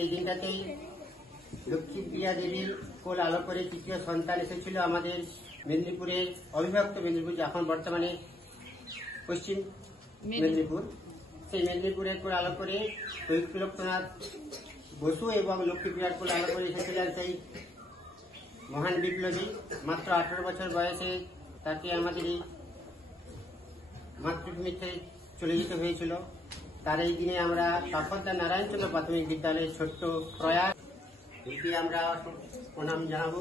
এই দিনটাতেই লক্ষ্মীপ্রিয়া দেবীর কোল আলো করে তৃতীয় সন্তান এসেছিল আমাদের মেদিনীপুরের অবিভক্ত মেদিনীপুর, এখন বর্তমানে পশ্চিম মেদিনীপুর। সেই মেদিনীপুরের কোল আলো করে ত্রৈলোক্যনাথ বসু এবং লক্ষ্মীপ্রিয়ার কোল আলো করে এসেছিলেন সেই মহান বিপ্লবী। মাত্র 18 বছর বয়সে তাকে আমাদের এই মাতৃভূমিতে চলে যেতে হয়েছিল। তার এই দিনে আমরা কাকদ্দা নারায়ণচন্দ্র প্রাথমিক বিদ্যালয়ের ছোট্ট প্রয়াস এটি আমরা প্রণাম জানাবো।